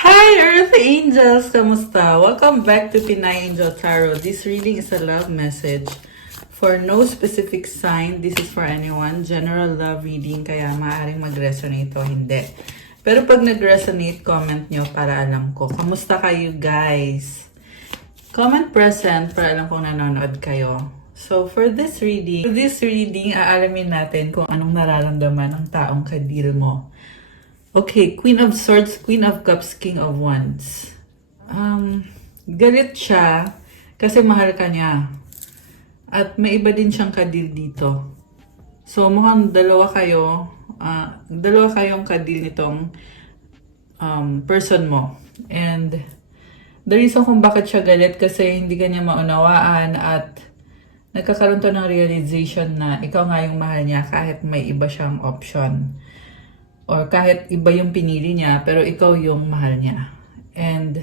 Hi Earth Angels! Kamusta? Welcome back to Pinay Angel Tarot. This reading is a love message for no specific sign. This is for anyone. General love reading, kaya maaaring mag-resonate o hindi. Pero pag nag-resonate, comment nyo para alam ko. Kamusta kayo guys? Comment present para alam kung nanonood kayo. So for this reading, aalamin natin kung anong nararamdaman ng taong kadil mo. Okay, Queen of Swords, Queen of Cups, King of Wands. Galit siya kasi mahal ka niya. At may iba din siyang kadil dito. So mukhang dalawa kayong kadil nitong person mo. And the reason kung bakit siya galit kasi hindi ka niya maunawaan at nagkakaroon to ng realization na ikaw nga yung mahal niya kahit may iba siyang option. Or kahit iba yung pinili niya, pero ikaw yung mahal niya. And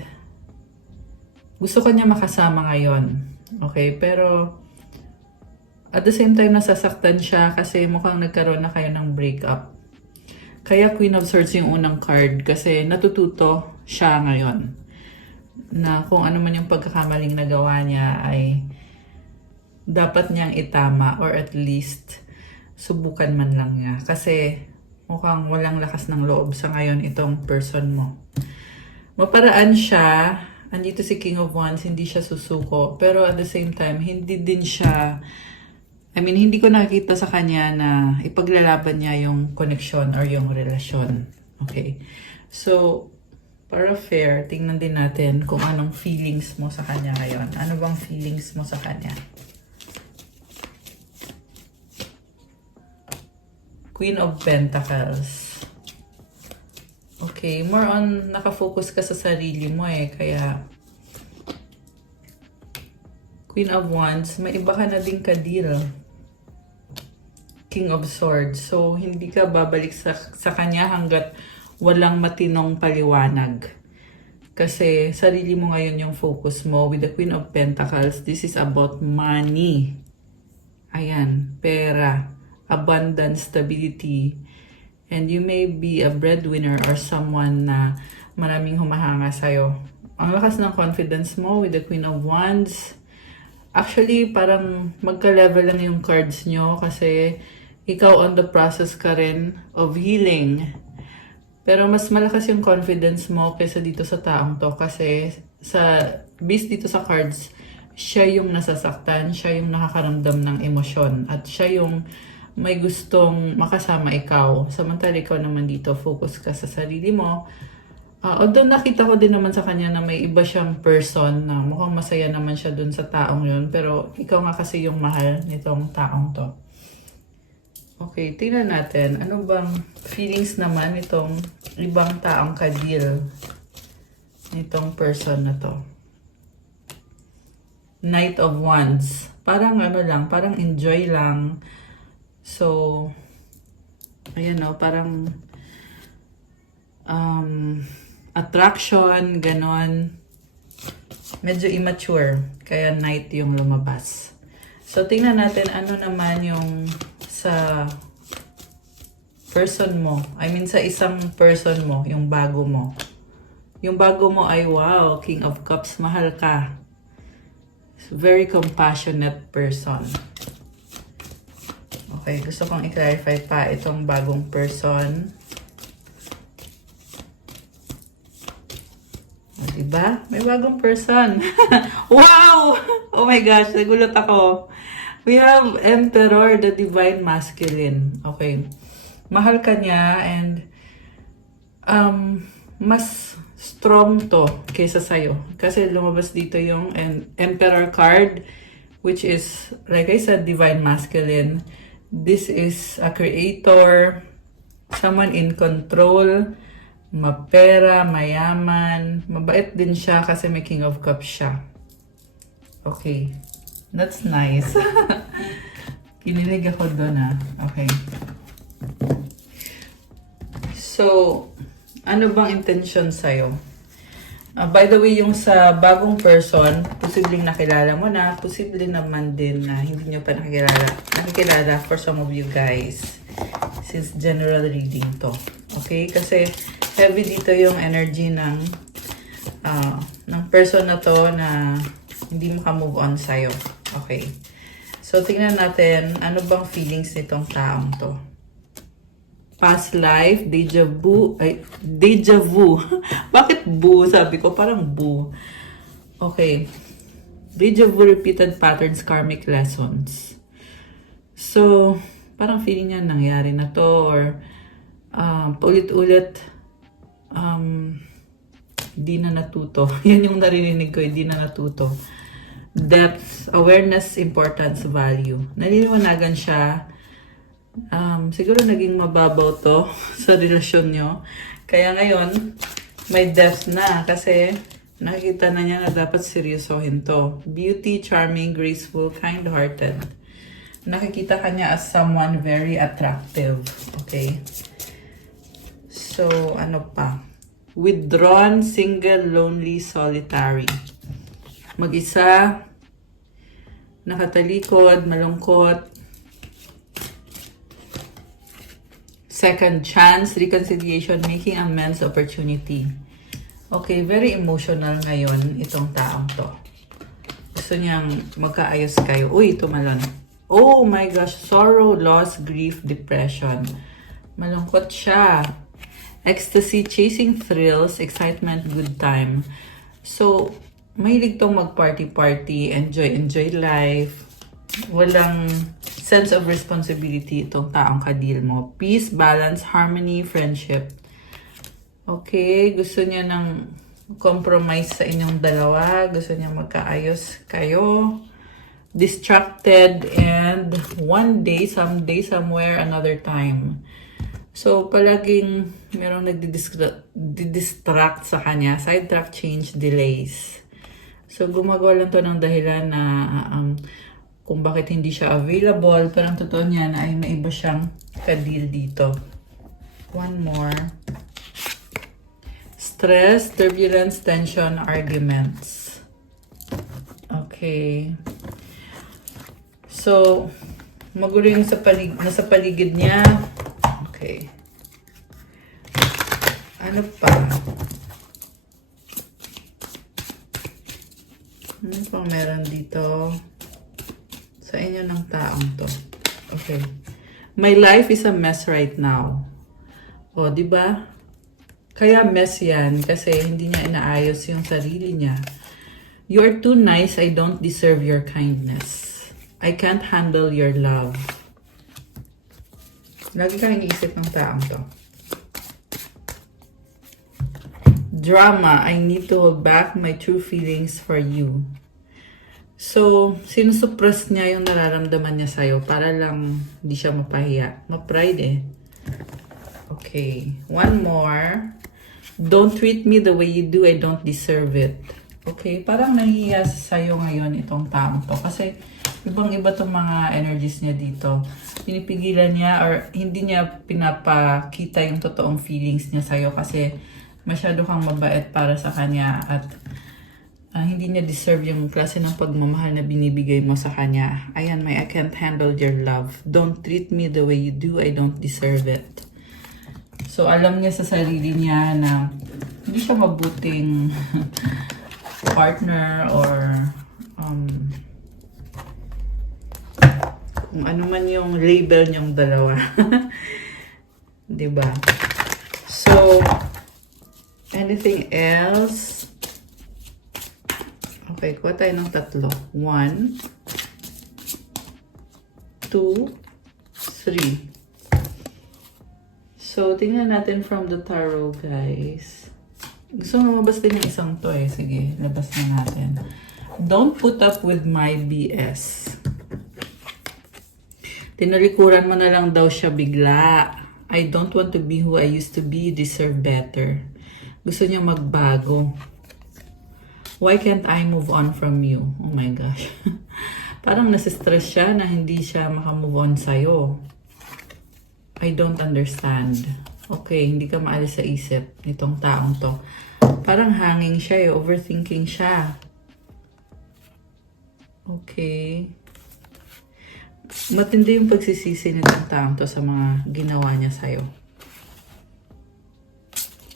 gusto ko niya makasama ngayon. Okay? Pero at the same time, nasasaktan siya kasi mukhang nagkaroon na kayo ng breakup. Kaya Queen of Swords yung unang card kasi natututo siya ngayon. Na kung ano man yung pagkakamaling nagawa niya ay dapat niyang itama or at least subukan man lang niya. Kasi mukhang walang lakas ng loob sa ngayon itong person mo. Maparaan siya. Andito si King of Wands, hindi siya susuko. Pero at the same time, hindi ko nakikita sa kanya na ipaglalaban niya yung connection or yung relasyon. Okay? So, para fair, tingnan din natin kung anong feelings mo sa kanya ngayon. Ano bang feelings mo sa kanya? Queen of Pentacles. Okay, more on nakafocus ka sa sarili mo kaya Queen of Wands, may iba ka na din kadil. King of Swords. So, hindi ka babalik sa kanya hanggat walang matinong paliwanag. Kasi sarili mo ngayon yung focus mo. With the Queen of Pentacles, this is about money. Ayan, pera. Abundance, stability, and you may be a breadwinner or someone na maraming humahanga sa'yo. Ang lakas ng confidence mo with the Queen of Wands. Actually, parang magka-level lang yung cards nyo kasi ikaw on the process ka rin of healing. Pero mas malakas yung confidence mo kaysa dito sa taong to kasi based dito sa cards, siya yung nasasaktan, siya yung nakakaramdam ng emosyon, at siya yung may gustong makasama ikaw. Samantala ikaw naman dito, focus ka sa sarili mo. Although nakita ko din naman sa kanya na may iba siyang person na mukhang masaya naman siya dun sa taong yun. Pero ikaw nga kasi yung mahal nitong taong to. Okay, tingnan natin. Ano bang feelings naman nitong ibang taong kadil nitong person na to? Knight of Wands. Parang parang enjoy lang. So, ayan parang attraction, ganon. Medyo immature, kaya Knight yung lumabas. So, tingnan natin ano naman yung sa person mo. Sa isang person mo, yung bago mo. Yung bago mo ay, wow, King of Cups, mahal ka. Very compassionate person. Okay, gusto kong i-clarify pa itong bagong person. Diba? May bagong person. Wow! Oh my gosh, nagulat ako. We have Emperor, the Divine Masculine. Okay. Mahal ka niya and mas strong to kaysa sa'yo. Kasi lumabas dito yung Emperor card, which is, like I said, Divine Masculine. This is a creator, someone in control, mapera, mayaman, mabait din siya kasi may King of Cups siya. Okay, that's nice. Kinilig ako doon Okay. So, ano bang intention sa'yo? By the way, yung sa bagong person, posibleng nakilala mo na, posible naman din na hindi nyo pa nakikilala for some of you guys. Since general reading to. Okay? Kasi heavy dito yung energy ng ng person na to na hindi maka-move on sa'yo. Okay. So, tingnan natin, ano bang feelings nitong taong to? Past life, deja vu, deja vu. Bakit bu? Sabi ko, parang bu. Okay. Deja vu, repeated patterns, karmic lessons. So, parang feeling niya nangyari na to or paulit-ulit di na natuto. Yan yung narinig ko, di na natuto. Depth, awareness, importance, value. Naliliwanagan siya. Siguro naging mababaw to sa relasyon nyo. Kaya ngayon, may depth na kasi nakikita na niya na dapat seryosohin to. Beauty, charming, graceful, kind-hearted. Nakikita ka niya as someone very attractive. Okay? So, ano pa? Withdrawn, single, lonely, solitary. Mag-isa, nakatalikod, malungkot. Second chance, reconciliation, making amends, opportunity. Okay, very emotional ngayon itong taong to. Gusto niyang magkaayos kayo. Uy, tumalon. Oh my gosh, sorrow, loss, grief, depression. Malungkot siya. Ecstasy, chasing thrills, excitement, good time. So, mahilig tong mag-party-party, enjoy life. Walang sense of responsibility itong taong kadil mo. Peace, balance, harmony, friendship. Okay, gusto niya ng compromise sa inyong dalawa. Gusto niya magkaayos kayo. Distracted and one day, someday, somewhere, another time. So, palaging merong nagdidistract sa kanya. Sidetrack, change, delays. So, gumagawa lang to ng dahilan na kung bakit hindi siya available. Pero ang totoo niya na ay may iba siyang kadil dito. One more. Stress, turbulence, tension, arguments. Okay. So, magulo yung nasa paligid niya. Okay. Ano pa? Ano pang meron dito? Sa inyo ng taong to. Okay. My life is a mess right now. O, di ba? Kaya mess yan kasi hindi niya inaayos yung sarili niya. You're too nice. I don't deserve your kindness. I can't handle your love. Lagi kang iniisip ng taong to. Drama. I need to hold back my true feelings for you. So, sinusuppress niya yung nararamdaman niya sa'yo para lang hindi siya mapahiya. Ma-pride eh. Okay. One more. Don't treat me the way you do. I don't deserve it. Okay. Parang nahihiya sa'yo ngayon itong taong to. Kasi ibang-iba itong mga energies niya dito. Pinipigilan niya or hindi niya pinapakita yung totoong feelings niya sa'yo kasi masyado kang mabait para sa kanya at hindi niya deserve yung klase ng pagmamahal na binibigay mo sa kanya. Ayan, I can't handle your love. Don't treat me the way you do. I don't deserve it. So, alam niya sa sarili niya na hindi siya mabuting partner or kung ano man yung label niyong dalawa. Diba? So, anything else? Okay, kuha tayo ng tatlo. 1, 2, 3. So, tingnan natin from the tarot, guys. Gusto mo mabas din yung isang to eh. Sige, labas na natin. Don't put up with my BS. Tinalikuran mo na lang daw siya bigla. I don't want to be who I used to be. Deserve better. Gusto niya magbago. Why can't I move on from you? Oh my gosh. Parang nasistress siya na hindi siya makamove on sa'yo. I don't understand. Okay, hindi ka maalis sa isip nitong taong to. Parang hanging siya eh. Overthinking siya. Okay. Matindi yung pagsisisi nitong taong to sa mga ginawa niya sa'yo.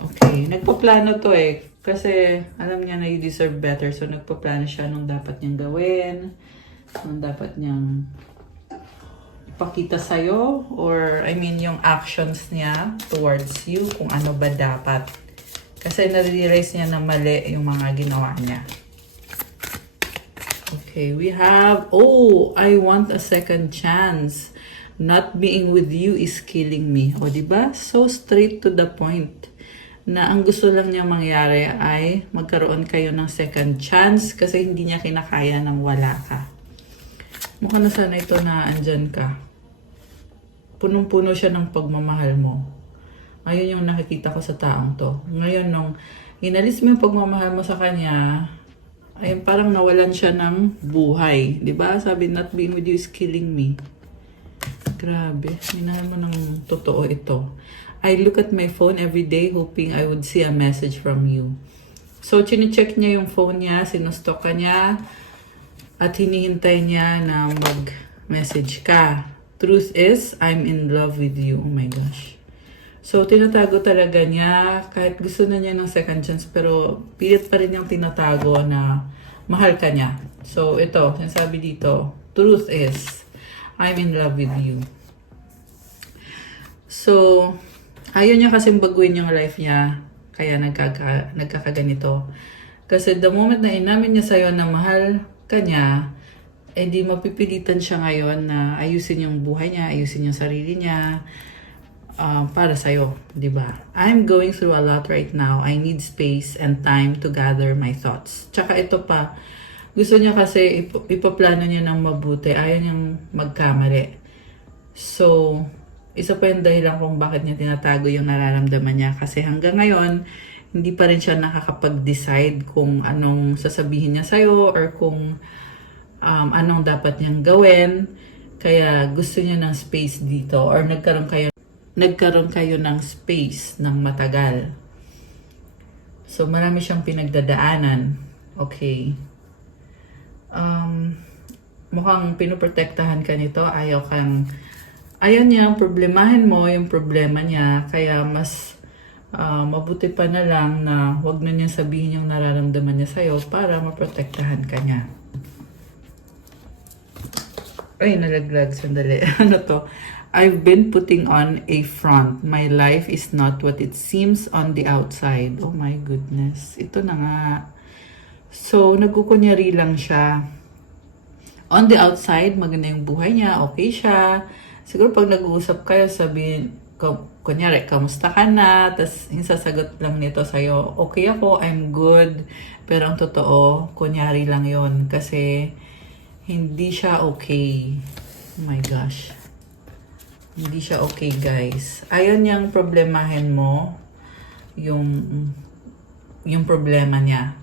Okay, nagpaplano to eh. Kasi alam niya na you deserve better. So nagpaplano siya nung dapat niyang gawin. Nung dapat niyang ipakita sa'yo. Or I mean yung actions niya towards you. Kung ano ba dapat. Kasi nare-realize niya na mali yung mga ginawa niya. Okay, we have, oh, I want a second chance. Not being with you is killing me. O, diba? So straight to the point. Na ang gusto lang niya mangyari ay magkaroon kayo ng second chance kasi hindi niya kinakaya nang wala ka. Mukha na sana ito na andyan ka. Punong-puno siya ng pagmamahal mo. Ngayon yung nakikita ko sa taong to. Ngayon nung inalis mo yung pagmamahal mo sa kanya, ay parang nawalan siya ng buhay. 'Di ba? Sabi, not being with you is killing me. Grabe. Minahal mo ng totoo ito. I look at my phone every day hoping I would see a message from you. So, chine-check niya yung phone niya, sinustok ka niya, at hinihintay niya na mag-message ka. Truth is, I'm in love with you. Oh my gosh. So, tinatago talaga niya, kahit gusto na niya ng second chance, pero pilit pa rin niyang tinatago na mahal ka niya. So, ito, sinasabi dito, truth is, I'm in love with you. So, ayaw niya kasing baguhin yung life niya, kaya nagkakaganito. Kasi the moment na inamin niya sa'yo na mahal ka niya, eh di mapipilitan siya ngayon na ayusin yung buhay niya, ayusin yung sarili niya, para sa'yo, di ba? I'm going through a lot right now. I need space and time to gather my thoughts. Tsaka ito pa, gusto niya kasi ipaplano niya ng mabuti. Ayaw niyang magkamali. So, isa pa yung dahilan kung bakit niya tinatago yung nararamdaman niya. Kasi hanggang ngayon, hindi pa rin siya nakakapag-decide kung anong sasabihin niya sa'yo or kung anong dapat niyang gawin. Kaya gusto niya ng space dito or nagkaroon kayo ng space ng matagal. So, marami siyang pinagdadaanan. Okay. Mukhang pinoprotektahan ka nito. Ayaw niya problemahin mo yung problema niya. Kaya mas mabuti pa na lang na wag na niya sabihin yung nararamdaman niya sa'yo para maprotektahan ka niya. Ay, nalaglag. Sandali. Ano to? I've been putting on a front. My life is not what it seems on the outside. Oh my goodness. Ito na nga. So, nagkukunyari lang siya. On the outside, maganda yung buhay niya. Okay siya. Siguro pag nag-uusap kayo, sabihin, kunyari, kamusta ka na? Tapos, yung sasagot lang nito sa'yo, okay ako, I'm good. Pero ang totoo, kunyari lang yon kasi hindi siya okay. Oh my gosh. Hindi siya okay, guys. Ayaw niyang problemahin mo yung problema niya.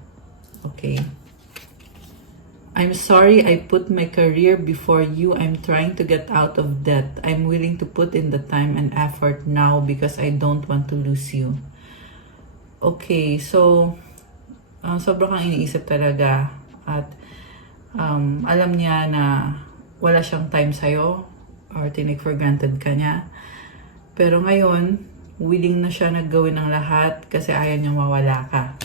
Okay? I'm sorry I put my career before you. I'm trying to get out of debt. I'm willing to put in the time and effort now because I don't want to lose you. Okay, so sobrang kang iniisip talaga at alam niya na wala siyang time sa'yo or tinake for granted ka niya. Pero ngayon, willing na siya naggawin ng lahat kasi ayaw niyang mawala ka.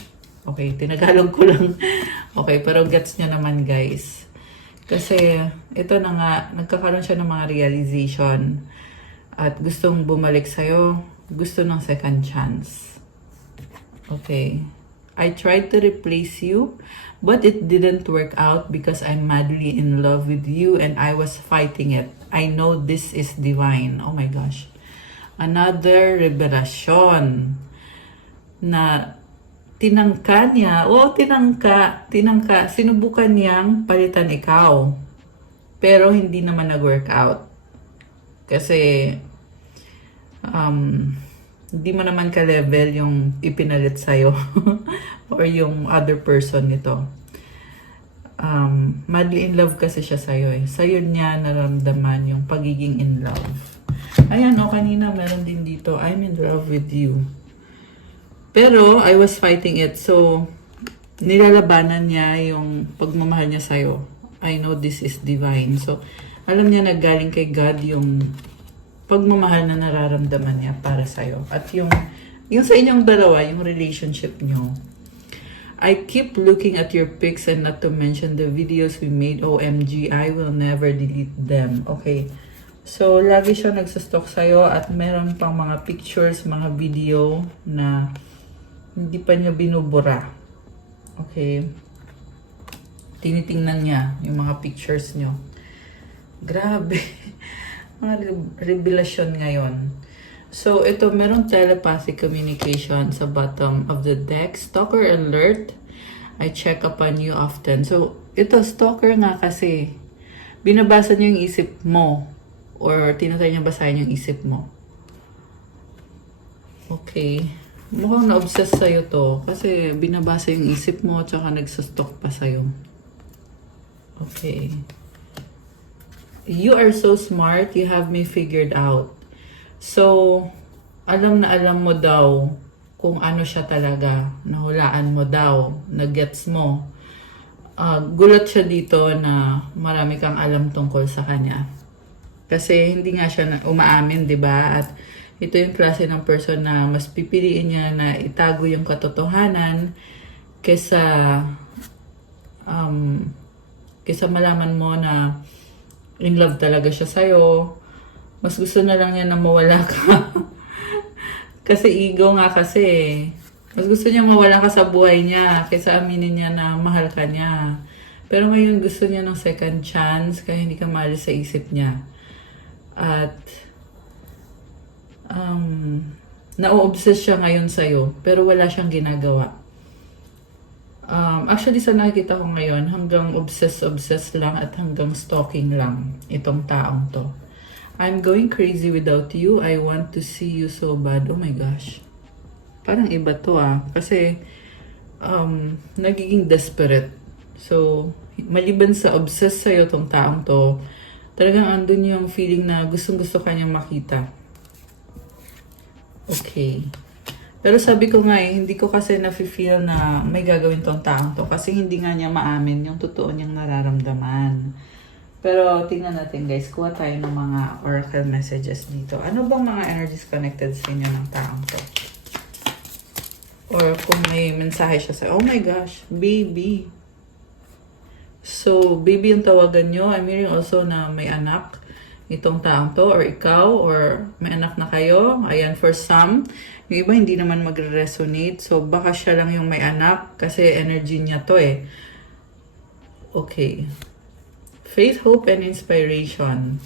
Okay, tinagalog ko lang. Okay, pero gets niya naman, guys. Kasi ito na nga, nagkakaroon siya ng mga realization at gustong bumalik sa'yo, gusto ng second chance. Okay. I tried to replace you, but it didn't work out because I'm madly in love with you and I was fighting it. I know this is divine. Oh my gosh. Another revelation na tinangka niya, sinubukan niyang palitan ikaw. Pero hindi naman nag-work out. Kasi, hindi mo naman ka-level yung ipinalit sa'yo or yung other person nito. Madly in love kasi siya sa'yo eh. Sa'yo niya naramdaman yung pagiging in love. Ayan, kanina meron din dito, I'm in love with you. Pero, I was fighting it. So, nilalabanan niya yung pagmamahal niya sa'yo. I know this is divine. So, alam niya na galing kay God yung pagmamahal na nararamdaman niya para sa'yo. At yung sa inyong dalawa, yung relationship niyo, I keep looking at your pics and not to mention the videos we made. OMG, I will never delete them. Okay. So, lagi siya nagsustok sa'yo at meron pang mga pictures, mga video na hindi pa niya binubura. Okay. Tinitingnan niya yung mga pictures niyo. Grabe. Mga revelasyon ngayon. So, ito, merong telepathic communication sa bottom of the deck. Stalker alert. I check upon you often. So, ito, stalker nga kasi. Binabasa niya yung isip mo. Or tinatry niya basahin yung isip mo. Okay. Mukhang na-obsess sa'yo to. Kasi binabasa yung isip mo, tsaka nagsustalk pa sa'yo. Okay. You are so smart. You have me figured out. So, alam na alam mo daw kung ano siya talaga. Nahulaan mo daw. Nag-gets mo. Gulat siya dito na marami kang alam tungkol sa kanya. Kasi hindi nga siya umaamin, di ba? At ito yung klase ng person na mas pipiliin niya na itago yung katotohanan kesa malaman mo na in love talaga siya sa'yo. Mas gusto na lang niya na mawala ka. Kasi ego nga kasi. Mas gusto niya mawala ka sa buhay niya kaysa aminin niya na mahal ka niya. Pero ngayon gusto niya ng second chance kaya hindi ka maalis sa isip niya. At na-obsess siya ngayon sa'yo pero wala siyang ginagawa. Actually sa nakikita ko ngayon hanggang obsess lang at hanggang stalking lang itong taong to. I'm going crazy without you. I want to see you so bad. Oh my gosh. Parang iba to kasi nagiging desperate. So, maliban sa obsessed sa'yo tong taong to, talagang andun yung feeling na gustong-gusto kanyang makita. Okay. Pero sabi ko nga hindi ko kasi nafe-feel na may gagawin tong taong to kasi hindi nga niya maamin yung totoo niyang nararamdaman. Pero tingnan natin guys, kuha tayo ng mga oracle messages dito. Ano bang mga energies connected sa inyo ng taong to? Or kung may mensahe siya sa, oh my gosh, baby. So, baby yung tawagan nyo. I'm hearing also na may anak itong taong to, or ikaw, or may anak na kayo. Ayan, for some. Yung iba hindi naman magre-resonate. So, baka siya lang yung may anak kasi energy niya to eh. Okay. Faith, hope, and inspiration.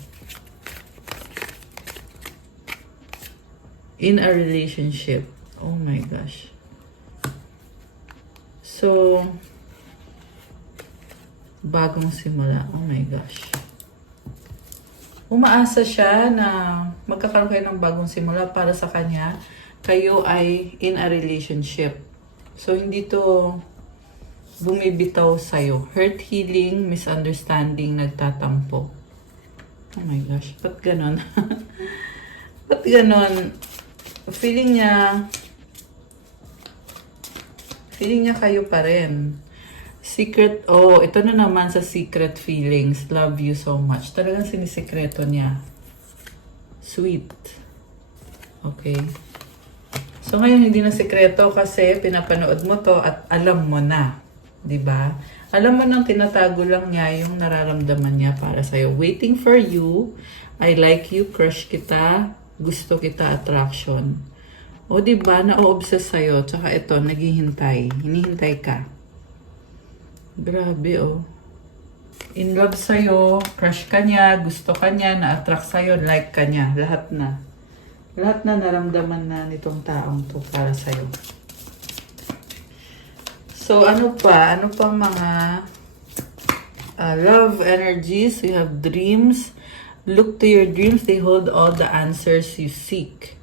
In a relationship. Oh my gosh. So, bagong simula. Oh my gosh. Umaasa siya na magkakaroon kayo ng bagong simula para sa kanya. Kayo ay in a relationship. So, hindi to bumibitaw sa'yo. Hurt, healing, misunderstanding, nagtatampo. Oh my gosh, ba't ganon? Ba't ganon? Feeling niya kayo pa rin. Secret, oh, ito na naman sa secret feelings. Love you so much. Talagang sinisekreto niya. Sweet. Okay. So, ngayon hindi na sekreto kasi pinapanood mo to at alam mo na. Diba? Alam mo nang tinatago lang niya yung nararamdaman niya para sa'yo. Waiting for you. I like you. Crush kita. Gusto kita. Attraction. O diba? Na-obsess sa'yo. Tsaka ito, naghihintay. Hinihintay ka. Grabe oh. In love sa'yo. Crush ka niya. Gusto ka niya. Na-attract sa'yo. Like ka niya. Lahat na. Lahat na naramdaman na nitong taong to para sa'yo. So, ano pa? Ano pa mga love energies? You have dreams. Look to your dreams. They hold all the answers you seek.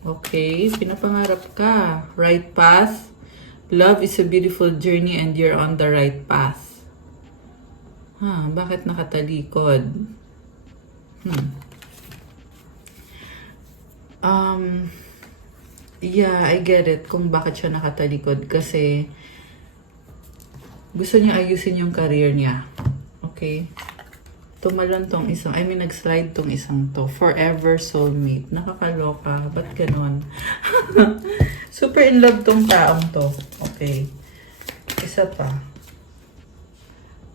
Okay. Pinapangarap ka. Right path. Love is a beautiful journey and you're on the right path. Bakit nakatalikod? Yeah, I get it kung bakit siya nakatalikod kasi gusto niya ayusin yung career niya. Okay? Tumalon tong isang, nag-slide tong isang to. Forever soulmate. Nakakaloka. Ba't ganon? Super in love tong taong to. Okay. Isa pa.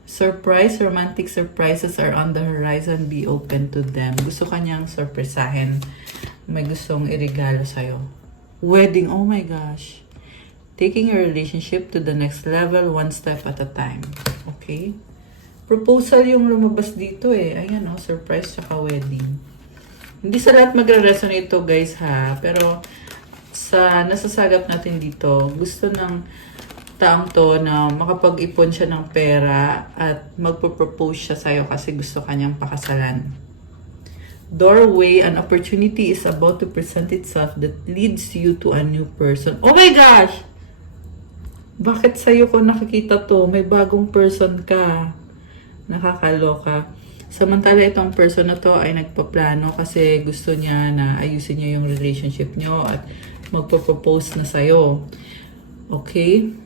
Surprise, romantic surprises are on the horizon. Be open to them. Gusto kanyang surprisahin. May gustong irigalo sa'yo. Wedding, oh my gosh. Taking your relationship to the next level, one step at a time. Okay? Proposal yung lumabas dito eh. Ayan oh, surprise tsaka wedding. Hindi sa lahat magre-resonate ito guys ha. Pero sa nasasagap natin dito, gusto ng taong to na makapag-ipon siya ng pera at magpo-propose siya sa'yo kasi gusto kanyang pakasalan. Doorway, an opportunity is about to present itself that leads you to a new person. Oh my gosh! Bakit sa'yo ko nakikita to? May bagong person ka. Nakakaloka. Samantala itong person na to ay nagpaplano kasi gusto niya na ayusin niya yung relationship niyo at magpo-propose na sa'yo. Okay?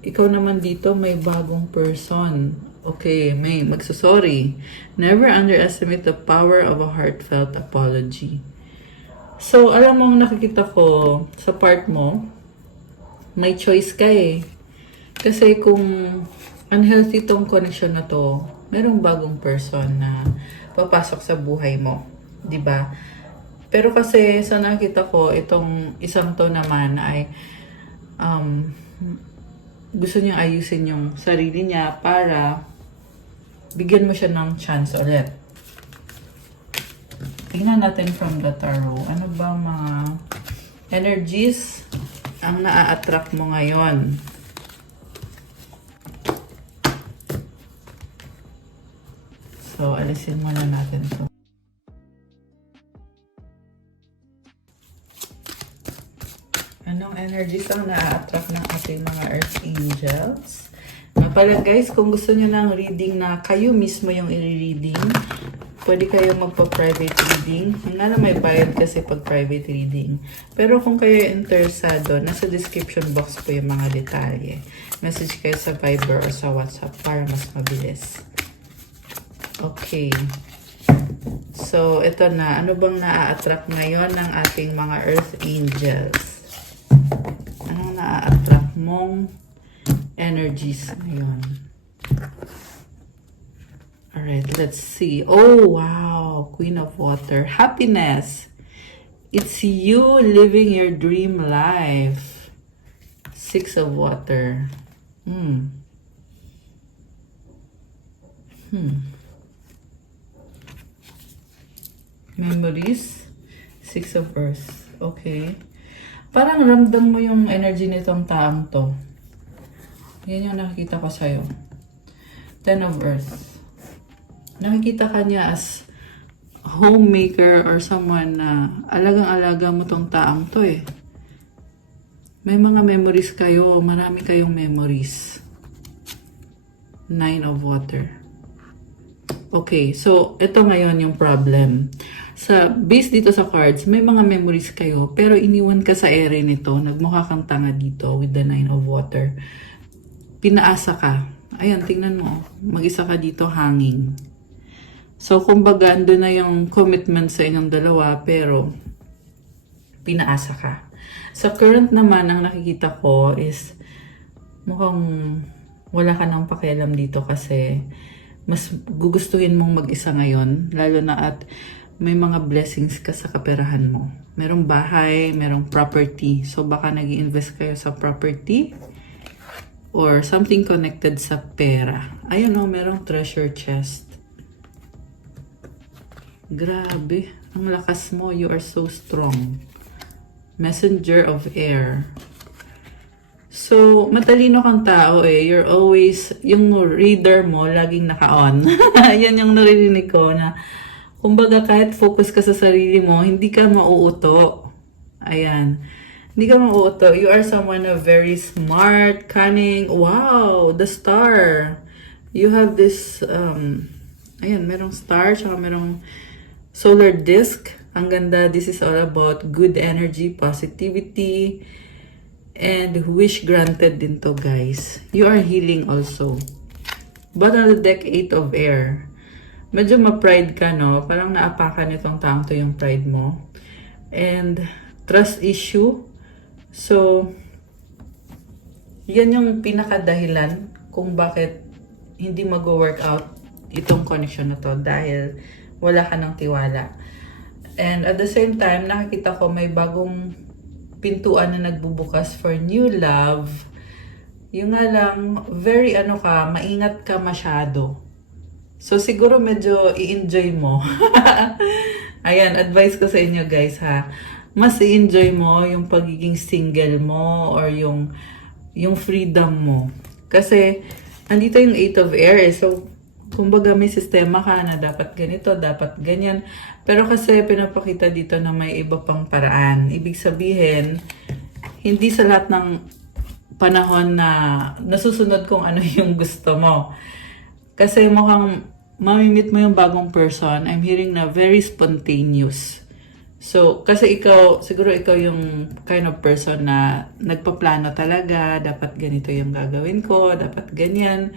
Ikaw naman dito may bagong person. Okay, may magsasorry. Never underestimate the power of a heartfelt apology. So, alam mo, nakikita ko sa part mo, may choice ka eh. Kasi kung unhealthy tong connection na to, merong bagong person na papasok sa buhay mo. 'Di ba? Pero kasi sa nakita ko, itong isang to naman ay gusto niyang ayusin yung sarili niya para bigyan mo siya ng chance ulit. Tingnan natin from the tarot. Ano ba mga energies ang naa-attract mo ngayon? So, alisin muna natin to. Anong energies ang na-attract ng ating mga Earth Angels? Pala guys, kung gusto nyo ng reading na kayo mismo yung i-reading, pwede kayo magpa-private reading. Nga na may bayad kasi pag private reading. Pero kung kayo interesado, nasa description box po yung mga detalye. Message kayo sa Viber o sa WhatsApp para mas mabilis. Okay. So, ito na. Ano bang na-attract ngayon ng ating mga Earth Angels? Anong na-attract mong energies ngayon? Alright, let's see. Oh, wow. Queen of Water. Happiness. It's you living your dream life. Six of Water. Memories. Six of Earth. Okay. Parang ramdam mo yung energy nitong taong to. Yan yung nakikita ko sa'yo. Ten of Earth. Nakikita ka niya as homemaker or someone na alagang-alaga mo tong taong to eh. May mga memories kayo. Marami kayong memories. Nine of Water. Okay, so ito ngayon yung problem. Sa base dito sa cards, may mga memories kayo, pero iniwan ka sa ere nito. Nagmukha kang tanga dito with the Nine of Water. Pinaasa ka. Ayan, tingnan mo. Mag-isa ka dito hanging. So, kumbaga, ando na yung commitment sa inyong dalawa, pero pinaasa ka. Sa current naman, ang nakikita ko is mukhang wala ka nang pakialam dito kasi mas gugustuhin mong mag-isa ngayon, lalo na at may mga blessings ka sa kaperahan mo. Merong bahay, merong property. So, baka nag-i-invest kayo sa property or something connected sa pera. Ayun o, merong treasure chest. Grabe. Ang lakas mo. You are so strong. Messenger of air. So, matalino kang tao eh. You're always, yung reader mo, laging naka-on. Yan yung naririnig ko na, kumbaga kahit focus ka sa sarili mo, hindi ka mauuto. Ayan. Hindi ka mauuto. You are someone na very smart, cunning. Wow! The star. You have this, ayan, merong star, tsaka merong solar disc. Ang ganda. This is all about good energy, positivity, and wish granted din to, guys. You are healing also. But on the deck, 8 of air. Medyo ma-pride ka, no? Parang naapakan itong taong to yung pride mo. And trust issue. So, yan yung pinakadahilan kung bakit hindi mag-workout itong connection na to dahil wala ka ng tiwala. And at the same time, nakikita ko may bagong pintuan na nagbubukas for new love. Yung nga lang, very maingat ka masyado. So siguro medyo i-enjoy mo. Ayan, advice ko sa inyo guys ha. Mas i-enjoy mo yung pagiging single mo or yung freedom mo. Kasi andito yung 8 of air eh. So kumbaga may sistema ka na dapat ganito, dapat ganyan. Pero kasi pinapakita dito na may iba pang paraan. Ibig sabihin, hindi sa lahat ng panahon na nasusunod kung ano yung gusto mo. Kasi mukhang mamimit mo yung bagong person. I'm hearing na very spontaneous. So, kasi siguro ikaw yung kind of person na nagpaplano talaga, dapat ganito yung gagawin ko, dapat ganyan.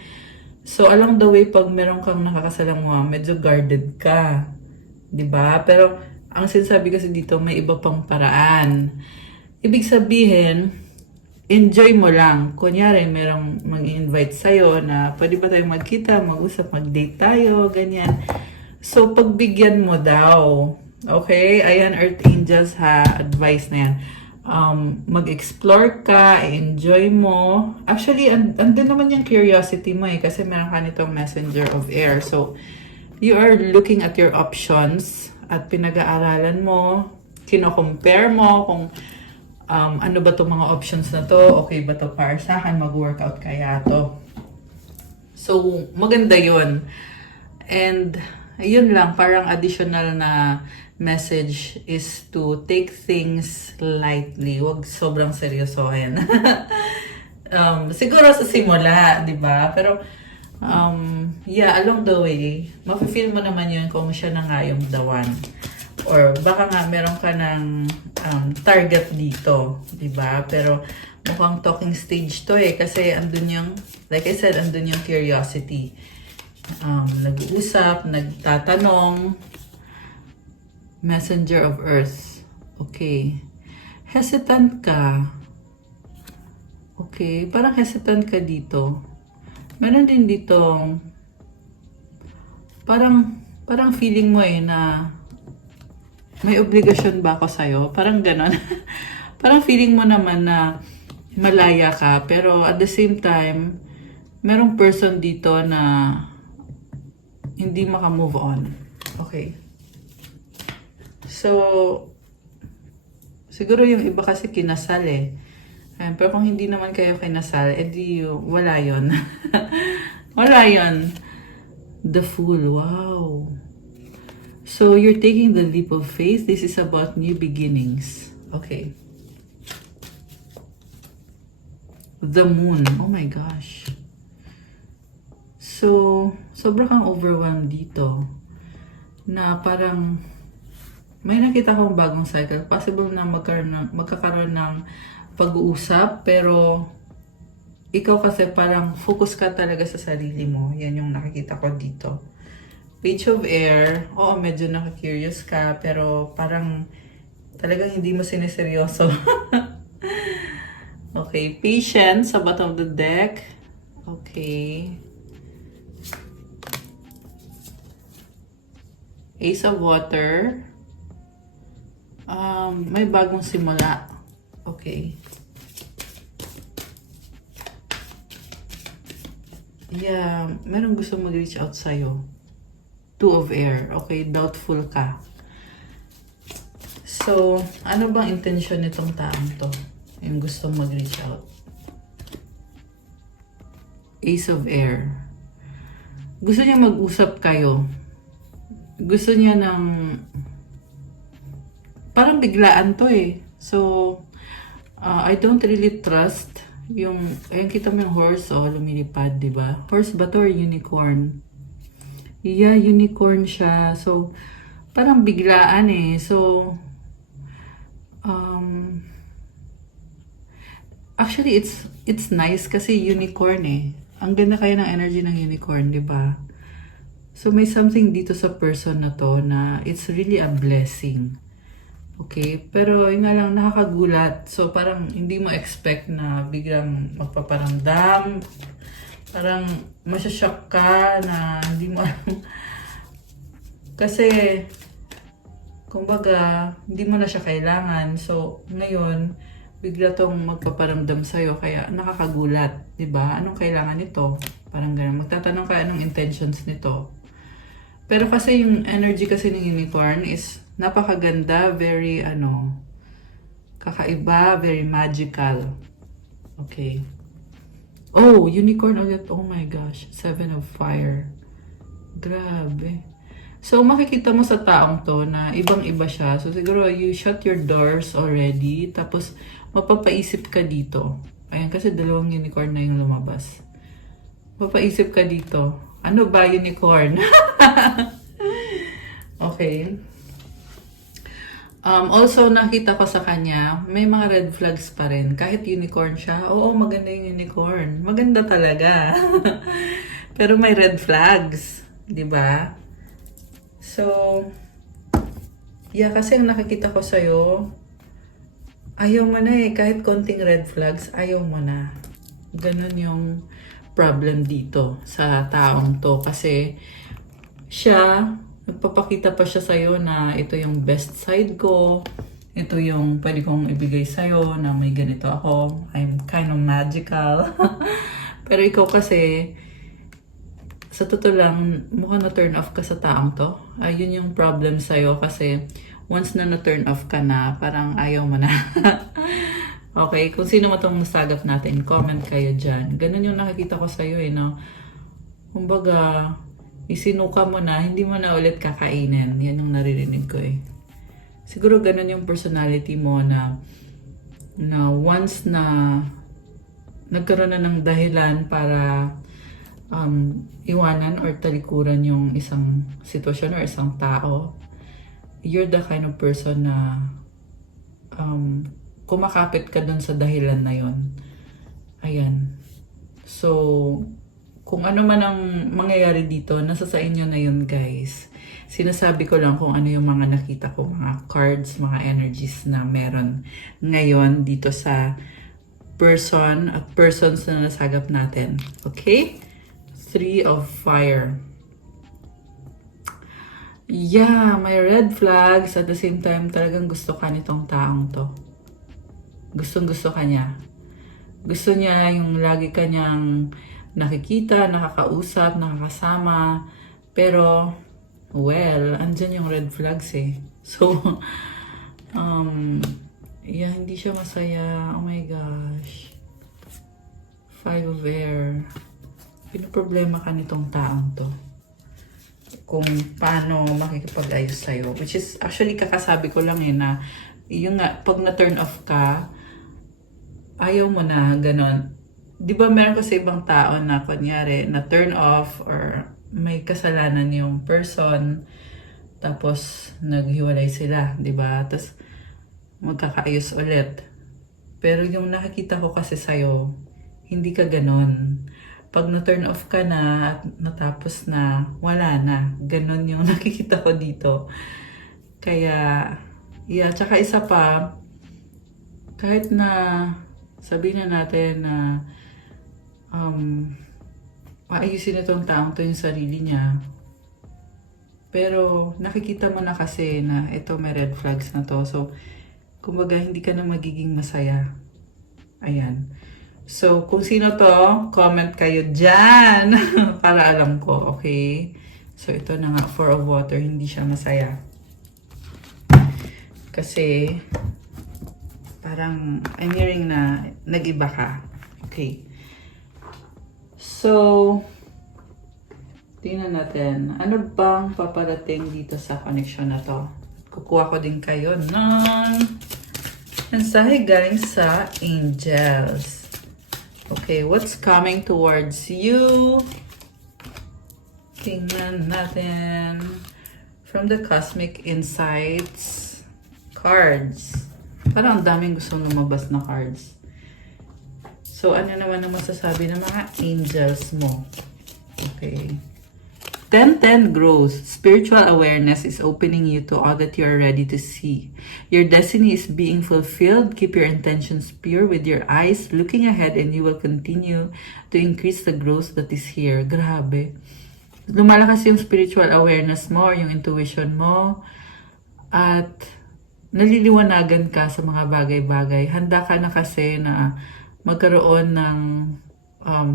So, along the way, pag meron kang nakakasalamuha, medyo guarded ka. 'Di ba? Pero, ang sinasabi kasi dito, may iba pang paraan. Ibig sabihin, enjoy mo lang. Kunyari, merong mag-invite sa'yo na pwede ba tayong magkita, mag-usap, mag-date tayo, ganyan. So, pagbigyan mo daw. Okay? Ayan, Earth Angels ha, advice na yan. Mag-explore ka, enjoy mo. Actually, andun naman yung curiosity mo eh, kasi meron ka nitong messenger of air. So, you are looking at your options at pinag-aaralan mo, kino-compare mo kung ano ba itong mga options na to, okay ba to para sa akin, mag-workout kaya to. So, maganda yun. And, ayun lang, parang additional na message is to take things lightly. Huwag sobrang seryosohin. Siguro sa simula, di ba? Pero, yeah, along the way, mafe-feel mo naman yun kung siya na nga yung the one. Or baka nga meron ka ng target dito, di ba? Pero mukhang talking stage to eh. Kasi andun yung, like I said, andun yung curiosity. Nag-uusap, nagtatanong. Messenger of Earth. Okay. Hesitant ka. Okay. Parang hesitant ka dito. Meron din ditong parang feeling mo eh na may obligasyon ba ako sa'yo? Parang ganon. Parang feeling mo naman na malaya ka. Pero at the same time, merong person dito na hindi maka-move on. Okay. So, siguro yung iba kasi kinasal eh. Pero kung hindi naman kayo kinasal, edi wala yon. Wala yon. The Fool. Wow. So, you're taking the leap of faith. This is about new beginnings. Okay. The Moon. Oh my gosh. So, sobrang kang overwhelmed dito. Na parang, may nakita akong bagong cycle. Possible na magkakaroon ng pag-uusap. Pero, ikaw kasi parang focus ka talaga sa sarili mo. Yan yung nakikita ko dito. Page of Air, oo, medyo naka-curious ka, pero parang talagang hindi mo sineseryoso. Okay, Patience sa bottom of the deck. Okay. Ace of Water. May bagong simula. Okay. Yeah, meron gusto mag-reach out sa'yo. Two of Air. Okay, doubtful ka. So, ano bang intention nitong taong to? Yung gusto mag-reach out. Ace of Air. Gusto niya mag-usap kayo. Gusto niya ng parang biglaan to eh. So, I don't really trust yung, ayun kita mo yung horse, lumilipad, diba? Horse ba to or unicorn? Yeah, unicorn siya. So, parang biglaan eh. So, actually, it's nice kasi unicorn eh. Ang ganda kaya ng energy ng unicorn, di ba? So, may something dito sa person na to na it's really a blessing. Okay? Pero yun nga lang nakakagulat. So parang hindi mo expect na biglang magpaparamdam. Parang masyashock ka na hindi mo alam. Kasi, kumbaga, hindi mo na siya kailangan. So, ngayon, bigla tong magpaparamdam sa'yo. Kaya nakakagulat. 'Di ba? Anong kailangan nito? Parang ganun. Magtatanong ka anong intentions nito. Pero kasi yung energy kasi ng unicorn is napakaganda, very kakaiba, very magical. Okay. Oh, unicorn ulit. Oh my gosh. 7 of fire. Grabe. So, makikita mo sa taong to na ibang-iba siya. So, siguro you shut your doors already. Tapos, mapapaisip ka dito. Ayan, kasi dalawang unicorn na yung lumabas. Mapapaisip ka dito. Ano ba unicorn? Okay. Also, nakita ko sa kanya, may mga red flags pa rin. Kahit unicorn siya, oo, maganda yung unicorn. Maganda talaga. Pero may red flags. 'Di ba? So, yeah, kasi ang nakikita ko sa'yo, ayaw mo na eh. Kahit konting red flags, ayaw mo na. Ganun yung problem dito sa taong to. Kasi, siya, nagpapakita pa siya sa'yo na ito yung best side ko. Ito yung pwede kong ibigay sa'yo na may ganito ako. I'm kind of magical. Pero ikaw kasi, sa totoo lang, mukhang na-turn off ka sa taong to. Ayun yung problem sa'yo kasi once na na-turn off ka na, parang ayaw mo na. Okay, kung sino mo itong nasagap natin, comment kayo dyan. Ganun yung nakikita ko sa'yo eh, no? Kumbaga, isinuka mo na, hindi mo na ulit kakainin. Yan yung naririnig ko eh. Siguro ganun yung personality mo na once na nagkaroon na ng dahilan para iwanan or talikuran yung isang sitwasyon or isang tao, you're the kind of person na kumakapit ka dun sa dahilan na yon. Ayan. So, kung ano man ang mangyayari dito, nasa sa inyo na yun, guys. Sinasabi ko lang kung ano yung mga nakita ko, mga cards, mga energies na meron ngayon dito sa person at persons na nasagap natin. Okay? 3 of fire. Yeah, may red flags. At the same time, talagang gusto ka nitong taong to. Gustong-gusto ka niya. Gusto niya yung lagi ka niyang nakikita, nakakausap, nakakasama. Pero, well, andyan yung red flags eh. So, yeah, hindi siya masaya. Oh my gosh. 5 of air. Pinoproblema ka nitong taong to. Kung paano makikipag-ayos sa'yo. Which is, actually, kakasabi ko lang eh na, yung nga, pag na-turn off ka, ayaw mo na, ganon. Di ba meron kasi ibang tao na, kunyari, na-turn off or may kasalanan yung person, tapos naghiwalay sila, di ba? Tapos magkakaayos ulit. Pero yung nakikita ko kasi sa'yo, hindi ka ganon. Pag na-turn off ka na at natapos na, wala na. Ganon yung nakikita ko dito. Kaya, yeah, tsaka isa pa, kahit na sabihin na natin na maayusin itong taong to yung sarili niya. Pero nakikita mo na kasi na ito may red flags na to. So, kumbaga hindi ka na magiging masaya. Ayan. So, kung sino to, comment kayo dyan para alam ko, okay? So, ito na nga, 4 of water, hindi siya masaya. Kasi, parang, I'm hearing na nag-iba ka. Okay. So, tingnan natin. Ano bang paparating dito sa connection na to? Kukuha ko din kayo ng mensahe galing sa angels. Okay, what's coming towards you? Tingnan natin. From the Cosmic Insights cards. Parang ang daming gustong lumabas na cards. So, ano naman ang masasabi ng mga angels mo? Okay. 10-10 growth. Spiritual awareness is opening you to all that you are ready to see. Your destiny is being fulfilled. Keep your intentions pure with your eyes looking ahead, and you will continue to increase the growth that is here. Grabe. Lumalakas yung spiritual awareness mo or yung intuition mo at naliliwanagan ka sa mga bagay-bagay. Handa ka na kasi na magkaroon ng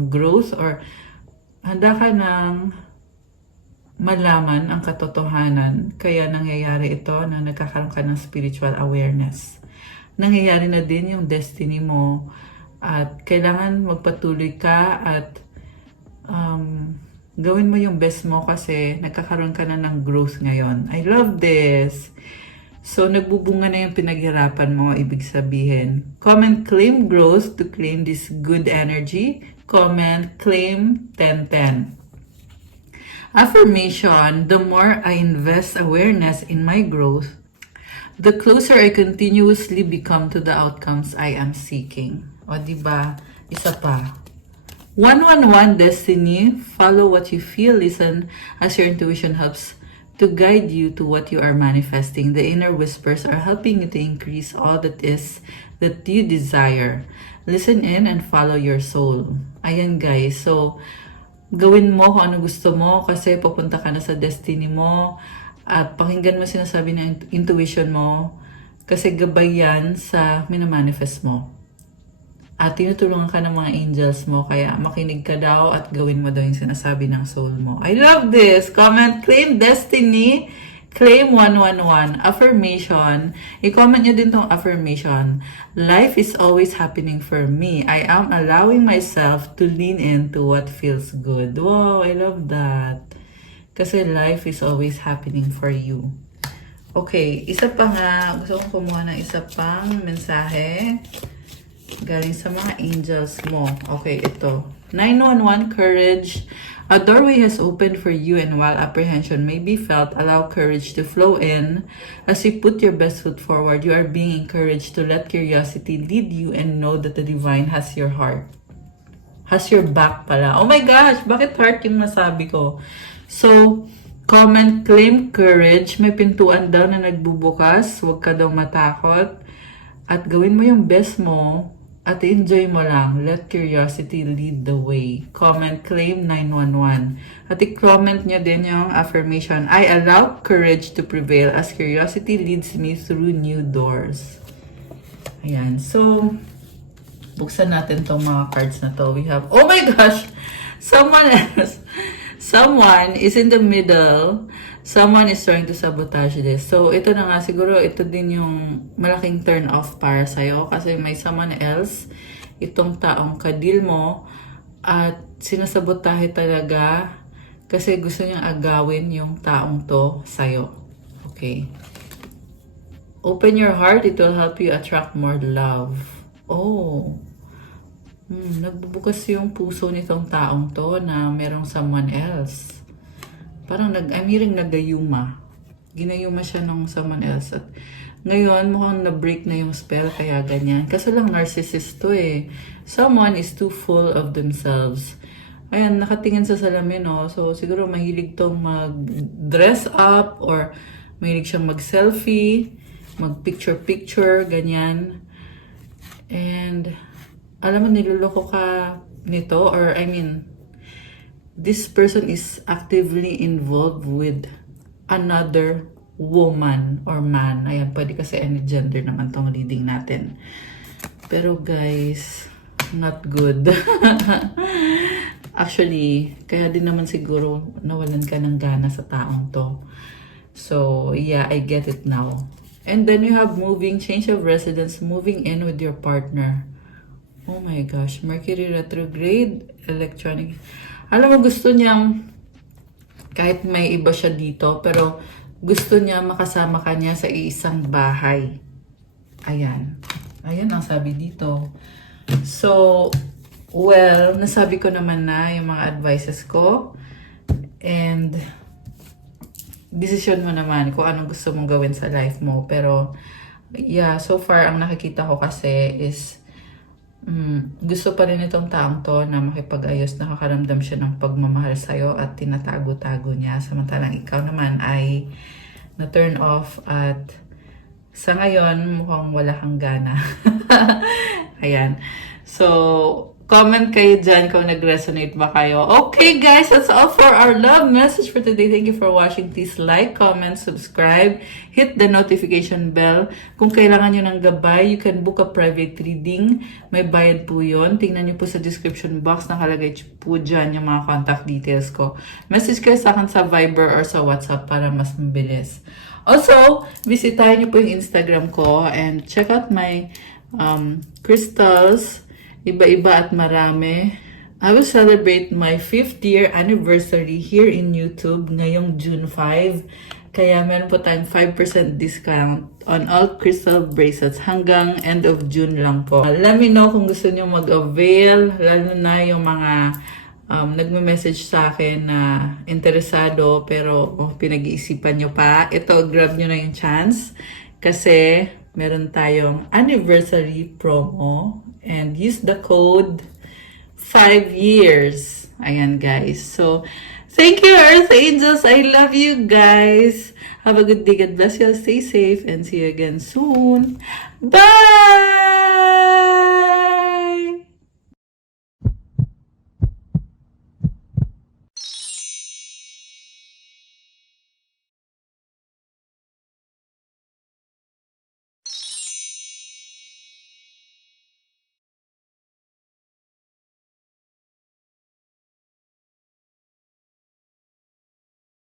growth, or handa ka ng malaman ang katotohanan. Kaya nangyayari ito na nagkakaroon ka ng spiritual awareness. Nangyayari na din yung destiny mo at kailangan magpatuloy ka at gawin mo yung best mo kasi nagkakaroon ka na ng growth ngayon. I love this! So, nagbubunga na yung pinaghirapan mo, ibig sabihin. Comment, claim growth to claim this good energy. Comment, claim 10-10. Affirmation, the more I invest awareness in my growth, the closer I continuously become to the outcomes I am seeking. O, diba? Isa pa. 111 Destiny, follow what you feel, listen as your intuition helps to guide you to what you are manifesting. The inner whispers are helping you to increase all that is that you desire. Listen in and follow your soul. Ayan guys, so gawin mo kung ano gusto mo kasi papunta ka na sa destiny mo at pakinggan mo sinasabi ng intuition mo kasi gabay yan sa minamanifest mo. At tinutulungan ka ng mga angels mo, kaya makinig ka daw at gawin mo daw yung sinasabi ng soul mo. I love this! Comment, claim destiny, claim 111, affirmation. I-comment nyo din tong affirmation. Life is always happening for me. I am allowing myself to lean into what feels good. Wow, I love that. Kasi life is always happening for you. Okay, isa pa nga. Gusto kong kumuha ng isa pang mensahe galing sa mga angels mo. Okay, ito. 911, courage. A doorway has opened for you, and while apprehension may be felt, allow courage to flow in. As you put your best foot forward, you are being encouraged to let curiosity lead you and know that the divine has your heart. Has your back pala. Oh my gosh! Bakit heart yung nasabi ko? So, comment, claim courage. May pintuan daw na nagbubukas. Huwag ka daw matakot. At gawin mo yung best mo. At enjoy mo lang. Let curiosity lead the way. Comment, claim 911. At i-comment nyo din yung affirmation. I allow courage to prevail as curiosity leads me through new doors. Ayan. So, buksan natin tong mga cards na to. We have, oh my gosh! Someone else. Someone is in the middle. Someone is trying to sabotage this. So, ito na nga. Siguro, ito din yung malaking turn off para sa'yo. Kasi may someone else, itong taong kadil mo, at sinasabotahe talaga kasi gusto niyang agawin yung taong to sa'yo. Okay. Open your heart. It will help you attract more love. Oh. Nagbubukas yung puso nitong taong to na merong someone else. Parang amiring nagayuma. Ginayuma siya ng someone else. At ngayon, mukhang na-break na yung spell, kaya ganyan. Kaso lang narcissist to eh. Someone is too full of themselves. Ayan, nakatingin sa salamin, no? So, siguro mahilig tong mag-dress up or mahilig siyang mag-selfie, mag-picture-picture, ganyan. And, alam mo, niloloko ka nito or, I mean, this person is actively involved with another woman or man. Ayan, pwede kasi any gender naman tong reading natin. Pero guys, not good. Actually, kaya din naman siguro nawalan ka ng gana sa taong to. So, yeah, I get it now. And then you have moving, change of residence, moving in with your partner. Oh my gosh, Mercury retrograde, electronic. Alam mo, gusto niyang, kahit may iba siya dito, pero gusto niya makasama ka niya sa isang bahay. Ayan. Ayan ang sabi dito. So, well, nasabi ko naman na yung mga advices ko. And, decision mo naman kung anong gusto mong gawin sa life mo. Pero, yeah, so far, ang nakikita ko kasi is, gusto pa rin itong taong to na makipag-ayos, nakakaramdam siya ng pagmamahal sa'yo at tinatago-tago niya. Samantalang ikaw naman ay na-turn off at sa ngayon mukhang wala kang gana. Ayan. So, comment kayo dyan kung nag-resonate ba kayo. Okay guys, that's all for our love message for today. Thank you for watching. Please like, comment, subscribe, hit the notification bell. Kung kailangan nyo ng gabay, you can book a private reading. May bayad po yun. Tingnan nyo po sa description box. Nakalagay po dyan yung mga contact details ko. Message kayo sa akin sa Viber or sa WhatsApp para mas mabilis. Also, visitahin nyo po yung Instagram ko and check out my crystals. Iba-iba at marami. I will celebrate my 5th year anniversary here in YouTube ngayong June 5. Kaya meron po tayong 5% discount on all crystal bracelets hanggang end of June lang po. Let me know kung gusto niyo mag-avail, lalo na yung mga nagme-message sa akin na interesado pero pinag-iisipan nyo pa. Ito, grab nyo na yung chance kasi meron tayong anniversary promo and use the code 5 years. Ayan guys. So, thank you Earth Angels. I love you guys. Have a good day. God bless you. Stay safe and see you again soon. Bye!